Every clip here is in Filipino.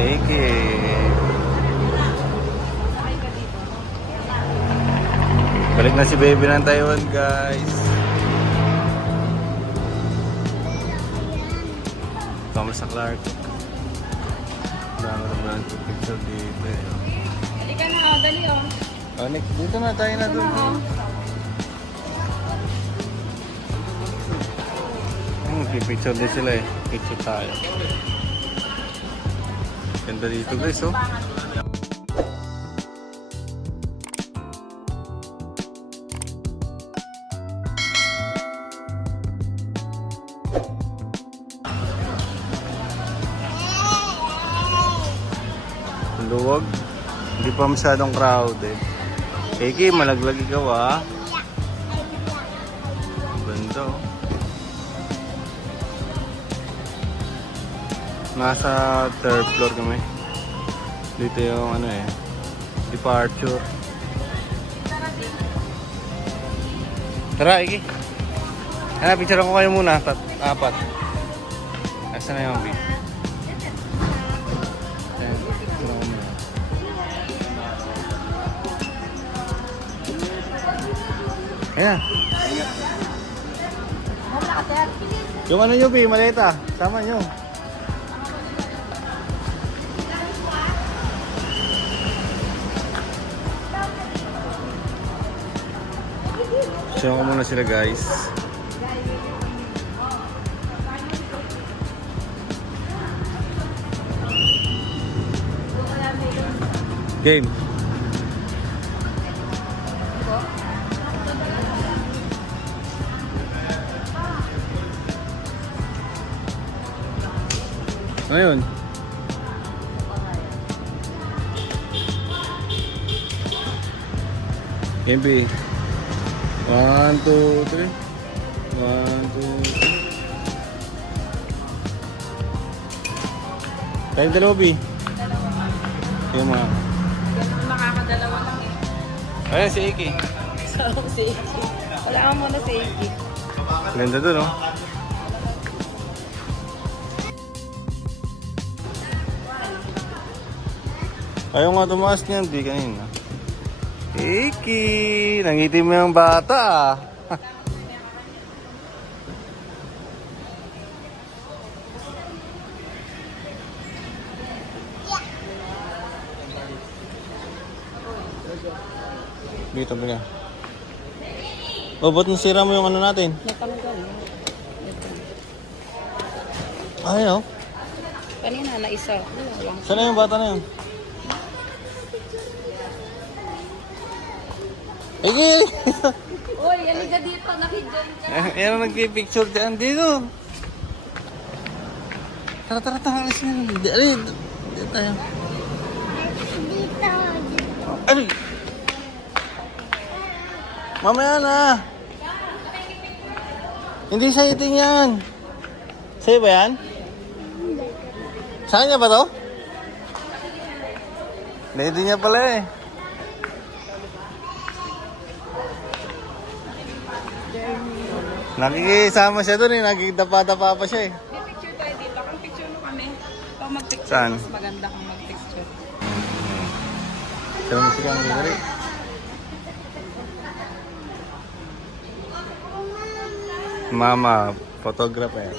Eke. Balik na si baby ng Taiwan, guys. Kami sa Clark. Dami picture dito. Halika na, dali oh. Oh, Nick, dito na tayo na doon. Picture din sila eh. Picture tayo. Ganda dito guys, oh. Luwag. Hindi pa masyadong crowded. Eki, malaglag ikaw ah. Ganda oh. Nasa third floor kami. Dito yung ano eh, departure. Tara, Eki. Picture ko kayo muna. Apat. Asa na yung big? Ayan. Yung ano nyo, Bi, maleta. Sama nyo. Siya ko muna sila, guys. Game. Ngayon. Game B. 1, 2, 3. 1, 2, 3. Kayong dalawa, B. Yung mga. Ganun makakadalawa lang eh. Ayan, si Iki. Kasama si Iki. Wala ka muna si Iki. Ganda doon, oh. Ayaw nga tumaas niyan, di kanina. Iki! Nangitim mo yung bata, ah. Dito, bigla. Oh, ba't nasira mo yung ano natin? Natanggal. Ayaw. Kanina na isa. Saan na yung bata na yun? Iki! Uy, halika dito. Nakidyan ka. Yan ang nagpipicture dyan. Dito. Tara, alis na. Dito tayo. Ay! Mamaya na. Hindi sa'yo ito yan. Sa'yo ba yan? Saan niya ba to? Hindi niya pala eh. Nakikisama siya doon eh. Nakikidapa-dapa pa siya eh. May picture tayo dito. Kung picture mo kami. Pag mag-picture, Saan? mas maganda kung mag-picture. Saan mo siya ang gagawin? Mama, photographer.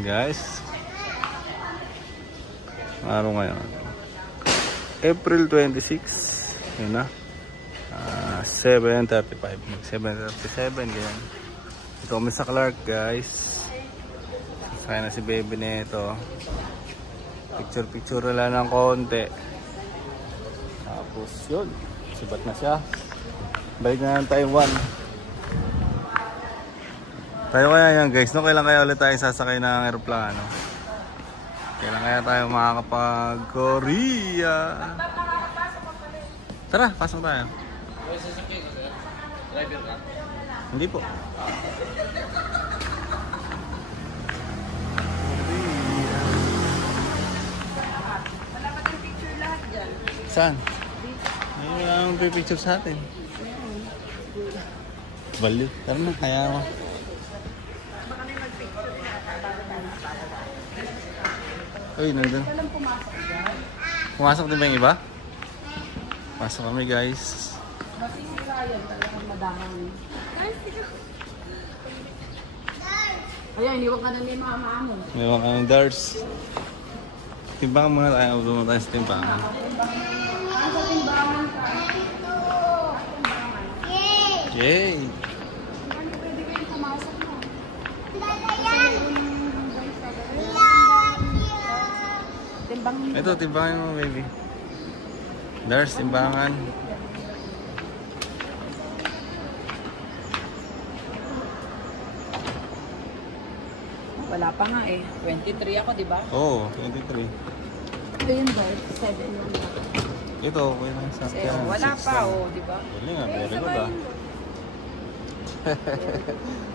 Guys, araw ngayon April 26, yun na, 7:35, 7:37 ganyan. Ito kami sa Clark, guys. Sasakay na si baby nito. Picture lang ng konti. Tapos yun, sibat na siya. Balik na ng Taiwan. Tayo kaya yan, guys, no? Kailan kaya ulit tayo sasakay ng aeroplano? Kailan kaya tayo makakapag-Korea? Tara, pasok tayo. Driver ka? Hindi po. Saan? Ay, wala nang pipicture sa atin. Baliw. Tara na, kaya mo. Uy, nandun. Pumasok din ba yung iba? Pasok kami guys. Masisira yan, talagang madami. Ayan, iniwag ka na ni mama mo. Mayroon kang darts. Timbangan muna tayo. Ulo tayo sa timbangan. Sa timbangan ka. Yay! Hindi pwede kayong pumasok mo. Timbangin. Ito, timbangan mo baby. Darts, timbangan. Wala pa nga eh. 23 ako, di ba? Oo, 23. Ito yung birth, 7 yung Ito, okay lang sa akin. wala 6 pa, lang. oh, di ba? Galing nga, very good ah.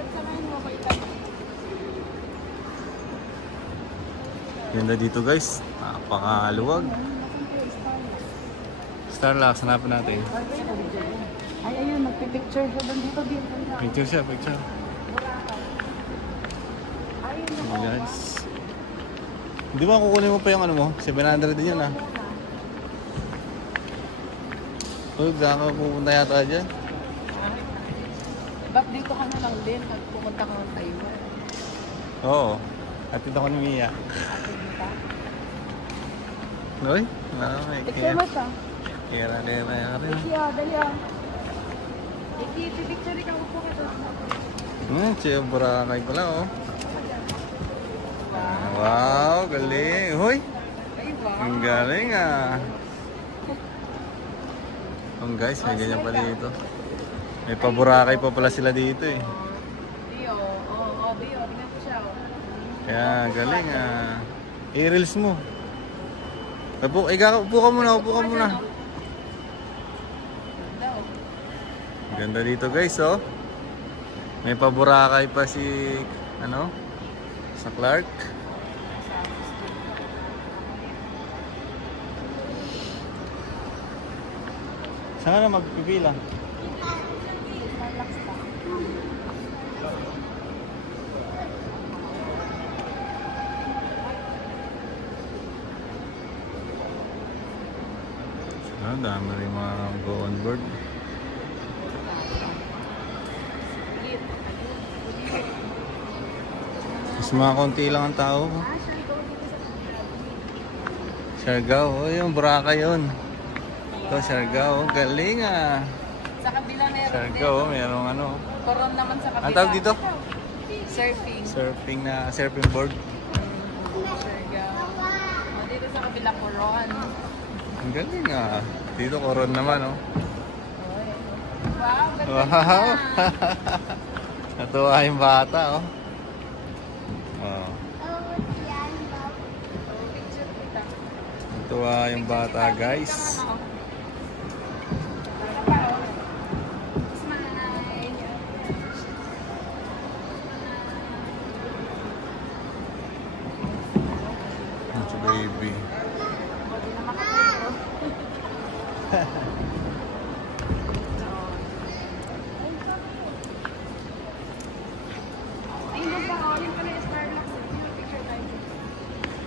Samayin mo ko ito. Ganda dito guys. Napakaluwag. Starlux, hanapin natin. Ay, ayun, magpipicture siya doon dito. Picture siya, picture. Oh, guys. Hindi ba kukunin mo pa yung ano mo? 700 din yun ah. Uy, saan ka pupunta yata dyan? Ba't dito ka na lang din? Pumunta ka ng Taiwan. Oo. Atid ako ni Mia. Uy, may Picture mo siya. kaya rin. Iki, dali ah. Iki, pipicture ka ko po ka doon. Siya Boracay pala oh. Wow, galing. Hoy, Ay, wow. ang galing ah. Guys, may ganyan pa dito. May paboracay pa pala sila dito eh. Dio, Dio, tingnan ko siya. Kaya galing ah. I-reels mo. Upo ka muna, upo ka muna. Ang ganda dito guys oh. May paboracay pa si ano? Sa Clark. Saan na magpipila? Dami rin mga go on board. Mas mga konti lang ang tao. Siargao, oh yung Boracay yun. Ito Siargao, galing ah. Sa kabila meron Siargao, merong ano. Koron naman sa kabila. Ang tawag dito? Surfing. Surfing board. Siargao. Dito sa kabila koron. Ang galing ah. Dito koron naman oh. Wow, ganda Wow! na. Natuwa yung bata oh. Wow. Picture kita. Natuwa yung bata guys. It's a baby.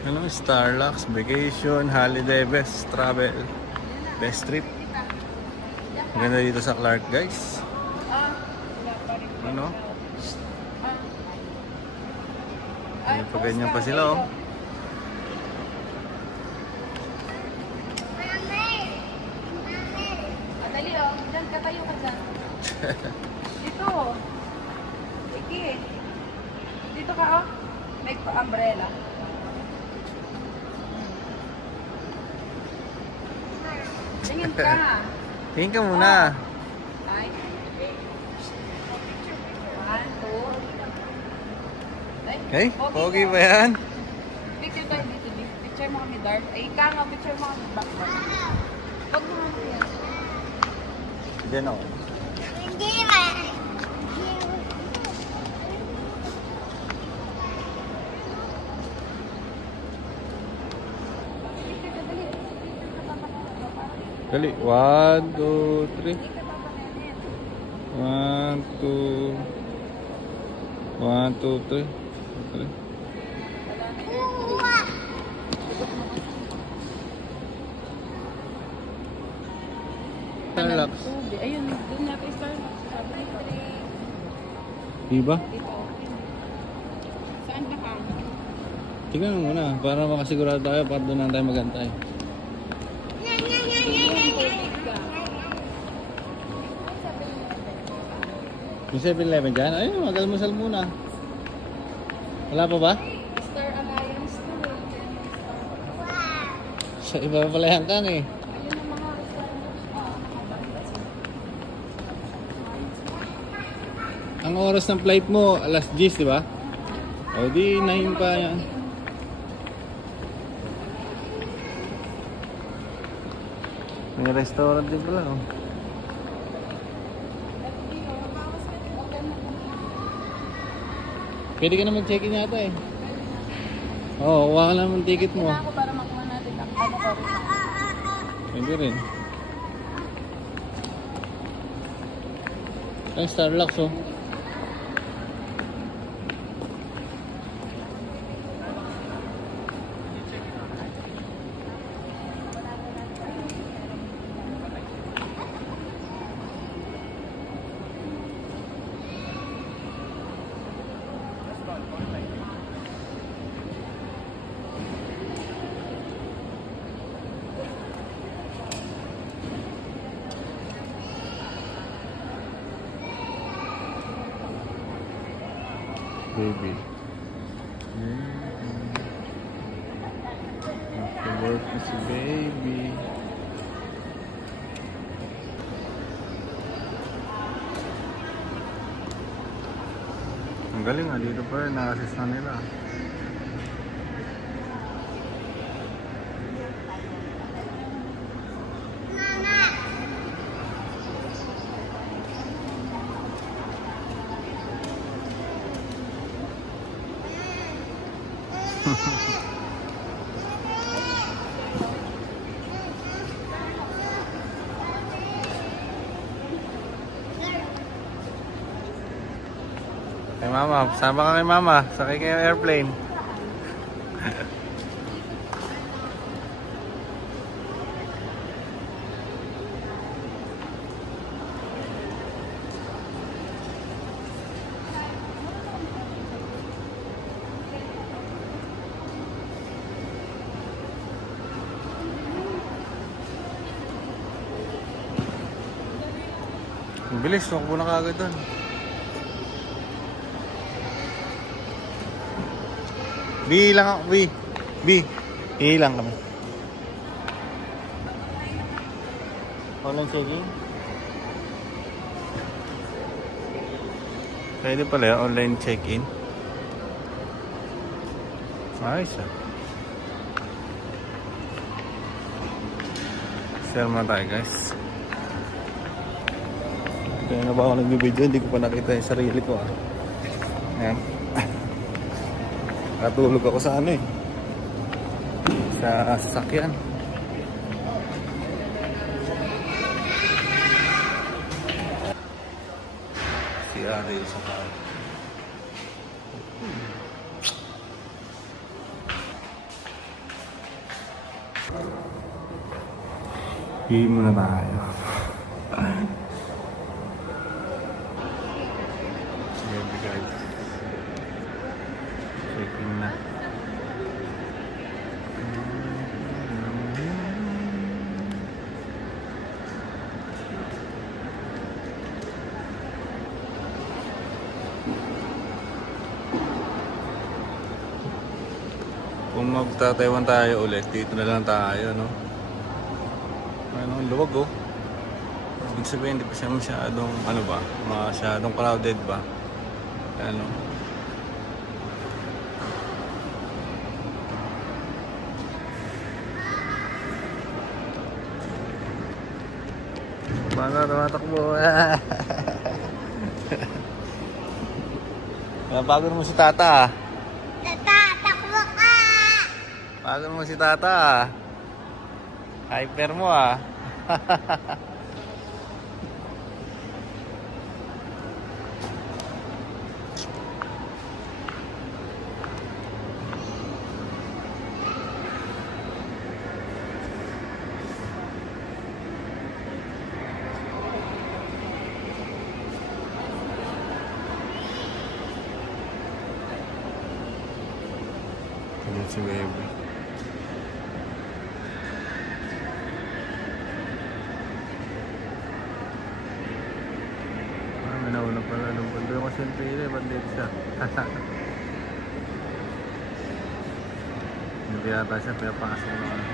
Ano, Starlux, vacation, holiday, best travel, best trip. Ang ganda dito sa Clark guys. Ano? May paganyan pa sila oh. Dali oh, dyan ka tayo ka dyan. Dito oh. Iki. Dito ka oh. May umbrella. Tingin ka. Tingin ka muna. Ay. 1, 2. Hey, pogi ba yan? Picture tayo dito. Picture mo kami dark. Ay, ika nga. Picture mo kami back. Huwag mo nga yan. Diyan ako. Dali. 1, 2, 3. Hindi ka papanenin. 1, 2. 1, 2, 3. Wala na yan. Likot mo kasi. Starlux. Tubig. Ayun, doon na kay Starlux. Sabi ko. Diba? Dito. Saan ba ka? Tignan mo muna para makasigurado tayo para doon lang tayo magantay. Yung 7-Eleven dyan? Ayun, mag-almusal muna. Wala pa ba? Star Alliance to eh. Sa iba pa pala yan kan eh. Ayun ang mga restaurant. Ang oras ng flight mo, alas 10, di ba? O di, 9 pa yan. May restaurant din pala, oh. Pwede ka na mag-check-in yata eh. Oo, kuha ka lang ng ticket mo. Kailangan ko para makuha natin ang ano ko rin. Pwede rin. Ang Starlux, oh. Baby. Work na si baby. Ang galing ah, dito pa rin, na-assist na nila. Kay mama, sama ka kay mama, sakay kayo airplane. Ang bilis, tumakbo na kagad doon. B lang ako, B. B. Ilang kami. Online checking? Pwede pala yung online check-in. Ayos ah. Share muna tayo guys. Kaya na ba ako nag-video, hindi ko pa nakita yung sarili ko ah. Ayan. Natulog ako sa ano eh. Sa sasakyan. Si Ariel sa car. Hihi muna tayo. Baby guys. Checking na. Kung magtataywan tayo ulit, dito na lang tayo, no? Ano, luwag oh. Ibig sabihin, hindi pa siya masyadong, ano ba, masyadong crowded ba? Ano? Paano tumatakbo? Pagod mo si Tata ah. Tata, takbo ka! Pagod mo si Tata ah. Hyper mo ah. Ayan si baby. May nauna pala nung bando yung kasi yung pili, bandit siya. Hindi yata siya pinapasok na ano.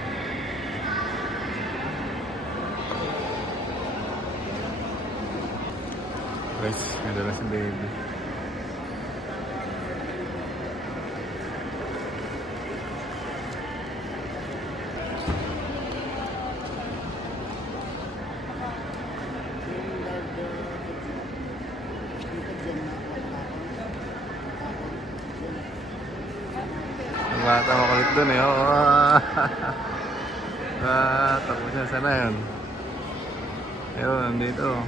Guys, may dala si baby. Ang bata makulit dun eh, oo. Tapos niya, sana yun. Ayun, nandito.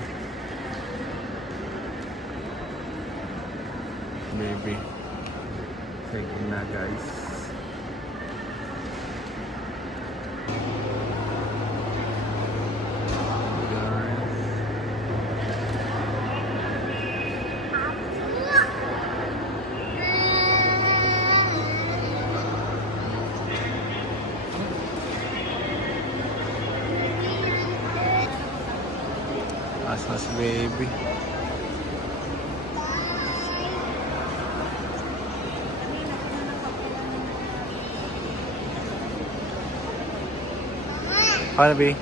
Baby. Checking na guys. Asas baby. Paano, B?